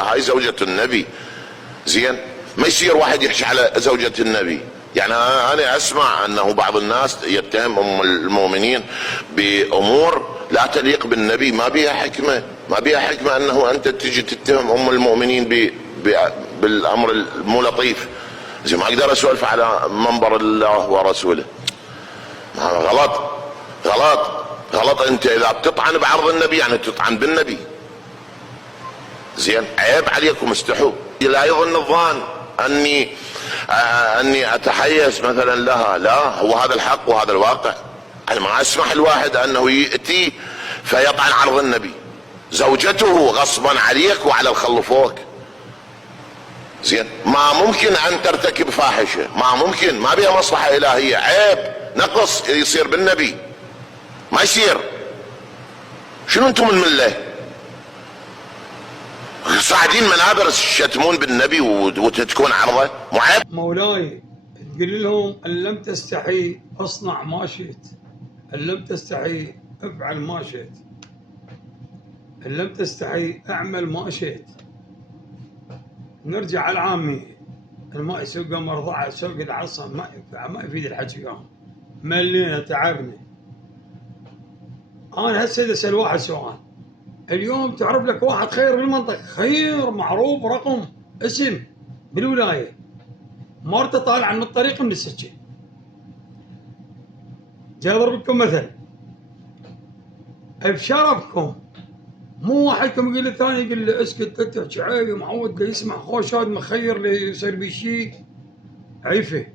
هاي زوجة النبي. زين، ما يصير واحد يحكي على زوجة النبي. يعني انا اسمع انه بعض الناس يتهم ام المؤمنين بامور لا تليق بالنبي، ما بيها حكمة، ما بيها حكمة انه انت تجي تتهم ام المؤمنين بالامر المو لطيف. زين، ما اقدر اسولف على منبر الله ورسوله. غلط غلط غلط. انت اذا بتطعن بعرض النبي يعني تطعن بالنبي. زين، عيب عليكم، استحوا. لا يظن الظان اني اتحيز مثلا لها، لا، هو هذا الحق وهذا الواقع. انا ما اسمح الواحد انه ياتي فيطعن عرض النبي، زوجته غصبا عليك وعلى الخلفوك. زين، ما ممكن ان ترتكب فاحشه، ما ممكن، ما بها مصلحه الهيه، عيب، نقص يصير بالنبي، ما يصير. شنو انتم المله؟ صاعدين منابر تشتمون بالنبي وتتكون عرضه، مو عيب؟ مولاي تقول لهم ان لم تستحي اصنع ما شئت، ان لم تستحي افعل ما شئت، ان لم تستحي اعمل ما شئت. نرجع على العامية، الماء يسوق مرضعة يسوق العصا، ما يفيد الحكي كان. ملينا تعبنا. انا هسه اسال واحد سؤال، اليوم تعرف لك واحد خير بالمنطقة، خير معروف رقم اسم بالولاية، مرته طالعة من الطريق من السكة. جاي اضرب لكم مثل بشرفكم، مو واحدكم يقول للثاني يقول له اسكت انت تحكي عيب، معود له يسمع خوش هذا مخير لي يصير بي شيء عيفه.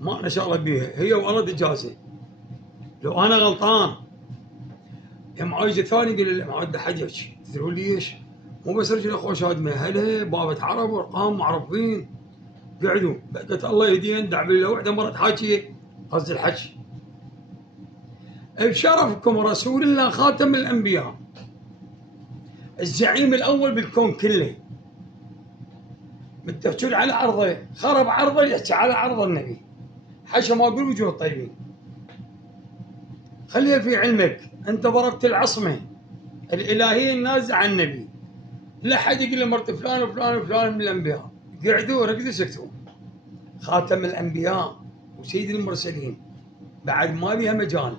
ما انا شغله بيها، هي والله اجازه. لو انا غلطان يا معايج الثاني يقول له معود حجج، تدرون ليش؟ مو بس رجل خوش هذا هلا بابة عرب وارقام معروفين قعدوا، قلت الله يهديهم دع بالله وحده مرت حاكيه قصد الحكي. بشرفكم رسول الله خاتم الانبياء، الزعيم الاول بالكون كله، متفقون على عرضه، خرب عرضه يحكي على عرض النبي، حاشا ما اقول وجوه الطيبين. خليها في علمك، انت ضربت العصمه الالهيه النازله عن النبي، لا حد يقول له مرت فلان وفلان وفلان من الانبياء، قعدوا ركضوا سكتوا. خاتم الانبياء وسيد المرسلين بعد ما بيها مجال،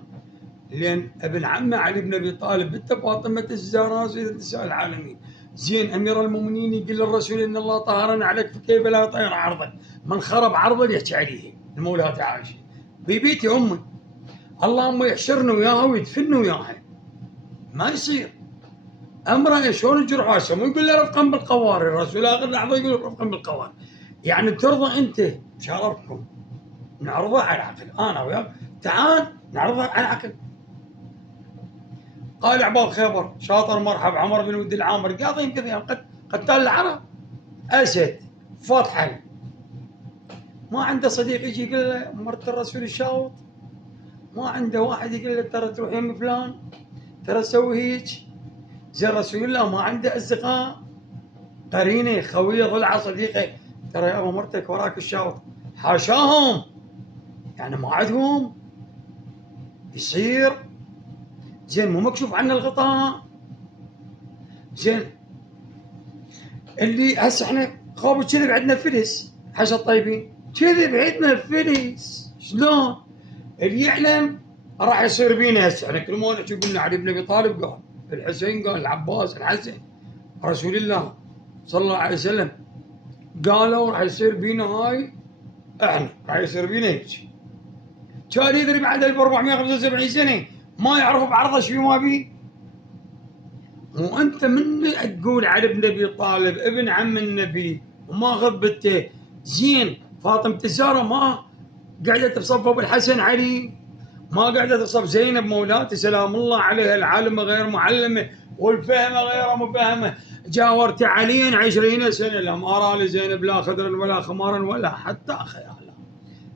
لان ابن عمه علي بن ابي طالب بنت فاطمه الزهراء سيدة نساء العالمين. زين، امير المؤمنين يقول للرسول ان الله طهرنا عليك فكيف لا يطير عرضك، من خرب عرضه يحكي عليه المولاه عائشه ببيتي امي، اللهم يحشرنا وياها ويدفننا وياها، ما يصير. امره شلون الجرح هسه، مو يقول له رفقا بالقوارير، الرسول اخر لحظه يقول رفقا بالقوارير. يعني ترضى انت شرفكم نعرضها على العقل، انا وياك تعال نعرضها على العقل. قال عباد خيبر شاطر مرحب عمر بن ود العامر قاضي كذا قتال العرب اسد فاطحل، ما عنده صديق يجي يقول له مرت الرسول الشاوط، ما عنده واحد يقول له ترى تروح يم فلان ترى سوي هيك. زي رسول الله ما عنده اصدقاء، قرينه خويه ضلعه صديقه، ترى يا ابو مرتك وراك الشاوط، حاشاهم، يعني ما عندهم يصير. زين، مو مكشوف عنا الغطاء. زين، اللي هسه احنا خابوا كذب عندنا فلس، حاشا الطيبين كذب عندنا فلس، شلون؟ اللي يعلم راح يصير بينا. هسه احنا كل ما نحكي قلنا علي بن ابي طالب قال، الحسين قال، العباس، الحسن، رسول الله صلى الله عليه وسلم قالوا راح يصير بينا هاي، احنا راح يصير بينا هيك. كان يدري بعد 1475 سنه ما يعرفوا بعرضه شو ما بيه. وانت من تقول علي بن ابي طالب ابن عم النبي وما غبته. زين، فاطمه الزهراء ما قعدت بصف ابو الحسن علي، ما قعدت بصف زينب مولاتي سلام الله عليها، العالمه غير معلمه والفهمه غير مفهمه، جاورت عليا 20 سنه لم ارى لزينب لا خدرا ولا خمارا ولا حتى خيالا.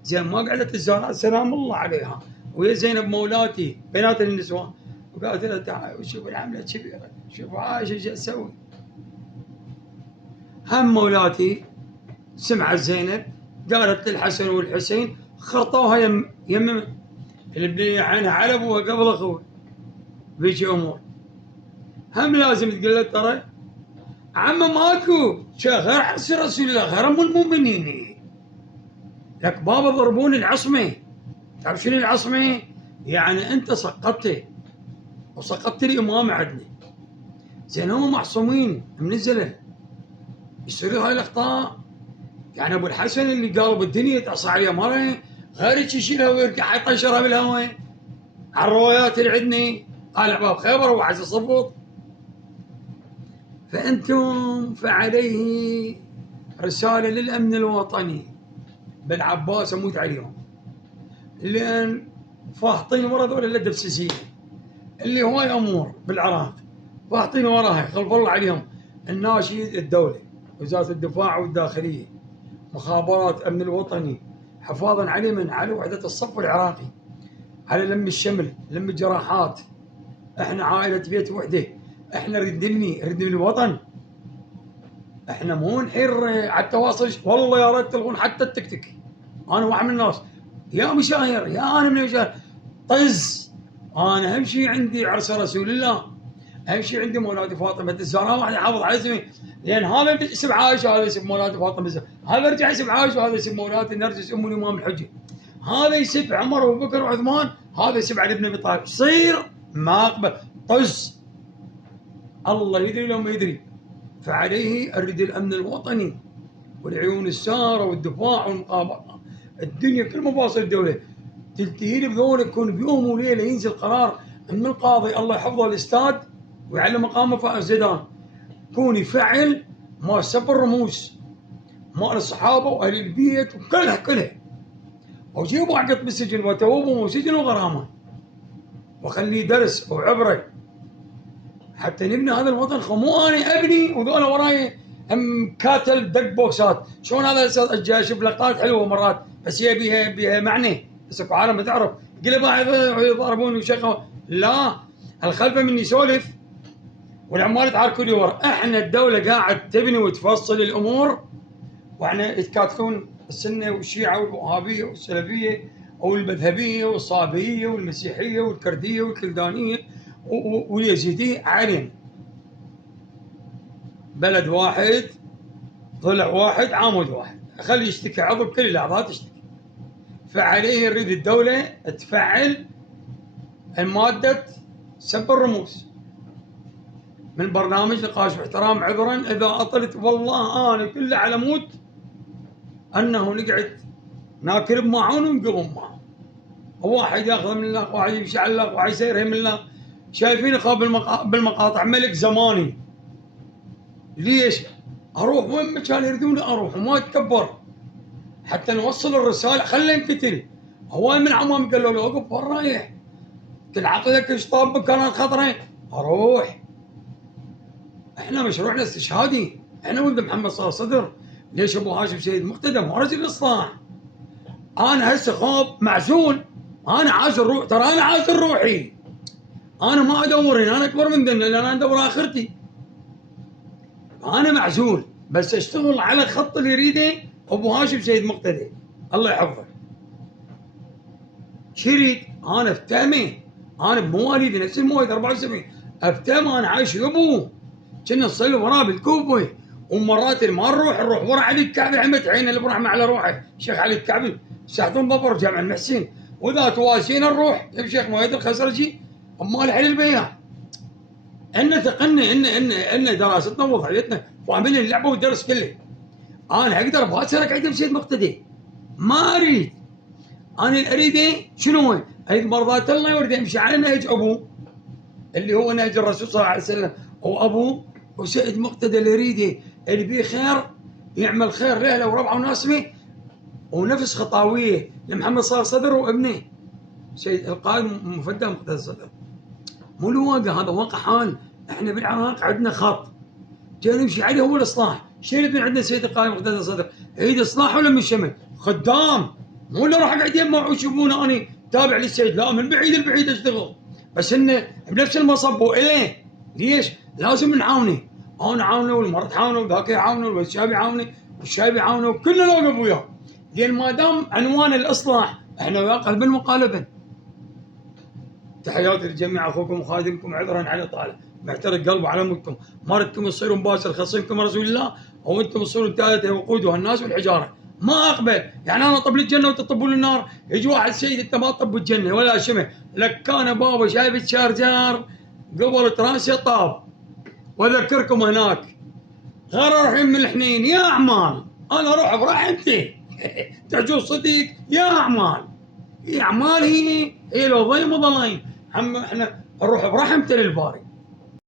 زين، ما قعدت الزهراء سلام الله عليها ويا زينب مولاتي بنات النسوان وقالت لها تعال وشوف العمله كبيره، شوف عايشه ايش تسوي. هم مولاتي سمعت زينب قالت للحسن والحسين خرطوها يم البنيه عينها على ابوها قبل اخوها بيجي امور. هم لازم تقول له ترى عم ماكو غير حرس رسول الله غير ام المؤمنين. لك بابا ضربون العصمه. تعرف شنو العصمه؟ يعني انت سقطت وسقطت الامام عندنا. زين هم معصومين من الزلل يصيروا هاي الاخطاء. يعني ابو الحسن اللي قالب الدنيا تعصى عليه مره غير يشيلها ويرجع يطشرها بالهواء. على الروايات اللي عندنا قال باب خيبر وعز الصفوط. فانتم فعليه رساله للامن الوطني بالعباس اموت عليهم، لان فاحطين ورا ذول الدبسسين اللي هواي امور بالعراق، فاحطين وراها خلف الله عليهم الناشئ الدوله، وزاره الدفاع والداخليه، مخابرات امن الوطني، حفاظا عليه من على وحده الصف العراقي، على لم الشمل، لم الجراحات. احنا عائله بيت وحده، احنا نريد نبني الوطن. احنا مو نحير على التواصل. والله يا ريت تلغون حتى التكتك. انا واحد من الناس يا مشاهير يا انا من المشاهير طز. انا اهم شيء عندي عرس رسول الله، اهم شيء عندي مولاتي فاطمه الزهراء، واحد يحافظ على اسمي، لان هذا اسم عائشه، هذا اسم مولاتي فاطمه الزهراء، هذا يرجع اسم عائشه، هذا اسم مولاتي نرجس ام الامام الحجه، هذا يسب عمر وابو بكر وعثمان، هذا يسب علي بن ابي طالب. صير ما اقبل طز. الله يدري لو ما يدري. فعليه اريد الامن الوطني والعيون الساره والدفاع والمقابله. الدنيا كل مفاصل الدوله تلتهي بذول، يكون بيوم وليله ينزل قرار من القاضي الله يحفظه الاستاذ ويعلم مقامه فائز زيدان، يكون يفعل ما سب الرموز مال الصحابه واهل البيت وكلها وجيبوا عقد بالسجن وتوبوا وسجن وغرامه، وخليه درس وعبره حتى نبني هذا الوطن. مو انا ابني وذولا وراي كاتل دق بوكسات. شلون هذا اشوف لقطات حلوه مرات بس هي بيها معنى، بس اكو عالم ما تعرف قلبها يضربون وشغل. لا، الخلفه مني يسولف والعمال يتعاركوا لي ورا. احنا الدوله قاعد تبني وتفصل الامور، واحنا يتكاتلون السنه والشيعه والوهابيه والسلفيه والمذهبيه والصابئيه والمسيحيه والكرديه والكلدانيه واليزيديه علينا. بلد واحد، ضلع واحد، عامود واحد، خلي يشتكي عضو بكل الاعضاء تشتكي. فعليه يريد الدوله تفعل الماده سب الرموز من برنامج نقاش باحترام. عذرا اذا اطلت، والله انا كله على مود انه نقعد ناكل بمعون ونقوم معه. واحد ياخذ من الله، واحد يمشي على الله، واحد يسيره من الله. شايفين اخوان بالمقاطع ملك زماني. ليش؟ اروح وين ما كان يريدوني اروح وما اتكبر حتى نوصل الرساله. خليه ينقتل. هواي من عمامي قالوا له وقف وين رايح؟ كل عقلك ايش طاب بكرات خضراء؟ اروح. احنا مشروعنا استشهادي، احنا ولد محمد صار صدر. ليش ابو هاشم سيد مقتدى مو رجل اصلاح؟ انا هسه خوب معزول، انا عازل روح، ترى انا عازل روحي، انا ما ادور هنا، انا اكبر من ذنب لان انا ادور اخرتي. انا معزول بس اشتغل على الخط اللي يريده ابو هاشم سيد مقتدى الله يحفظه. شريد انا افتهمه، انا بمواليدي نفس المواليد 74 افتهمه، انا عايش ابوه كنا نصلي وراه بالكوفه. ومرات ما نروح ورا علي الكعبي عمت عينه اللي برحمه على روحه الشيخ علي الكعبي ساعتين بابر جامع المحسن، واذا تواسينا نروح يا شيخ مؤيد الخزرجي امال حل البياع. ان ثقلنا ان دراستنا ووضعيتنا فاهمين اللعبه والدرس كله. انا اقدر بهالسنه اقعد بسيد مقتدي؟ ما اريد. انا اللي اريده شنو هو؟ اريد مرضات الله واريد امشي على نهج ابوه اللي هو نهج الرسول صلى الله عليه وسلم. وابوه وسيد مقتدى اللي يريده اللي بيه خير يعمل خير لاهله وربعه وناسبه، ونفس خطاويه لمحمد صار صدر وابنه سيد القائد مفدى مقتدى الصدر. مو الواقع، هذا واقع حال. احنا بالعراق عندنا خط جاي نمشي عليه هو الاصلاح. شيء من عندنا سيد القائد مقتدى الصدر عيد اصلاح ولا من شمل خدام، مو اللي راح اقعد يمه ويشوفون اني تابع للسيد، لا من بعيد البعيد اشتغل، بس انه بنفس المصب واليه. ليش؟ لازم نعاونه. انا عاونه والمرة تعاونه وذاك يعاونه والشاب يعاونه والشايب يعاونه وكلنا نوقف وياه. لان ما دام عنوان الاصلاح احنا وياه قلب المقالبه. تحياتي للجميع، اخوكم وخادمكم عذرا على طالع. محترق قلبه على متهم، ما ردتم تصيروا مباشر خصمكم رسول الله، او انتم تصيروا انتهت وقودها الناس والحجاره. ما اقبل، يعني انا اطب للجنه وانت تطبوا للنار. يجي واحد سيد انت ما طب الجنه ولا شمه، لك كان بابا شايف الشارجر قبل تراسي طاب. واذكركم هناك غير الحين من الحنين يا اعمال، انا اروح برحمتي تعجوز صديق يا اعمال. اعمال هي لو ضيم ضلين، احنا نروح برحمته للباري.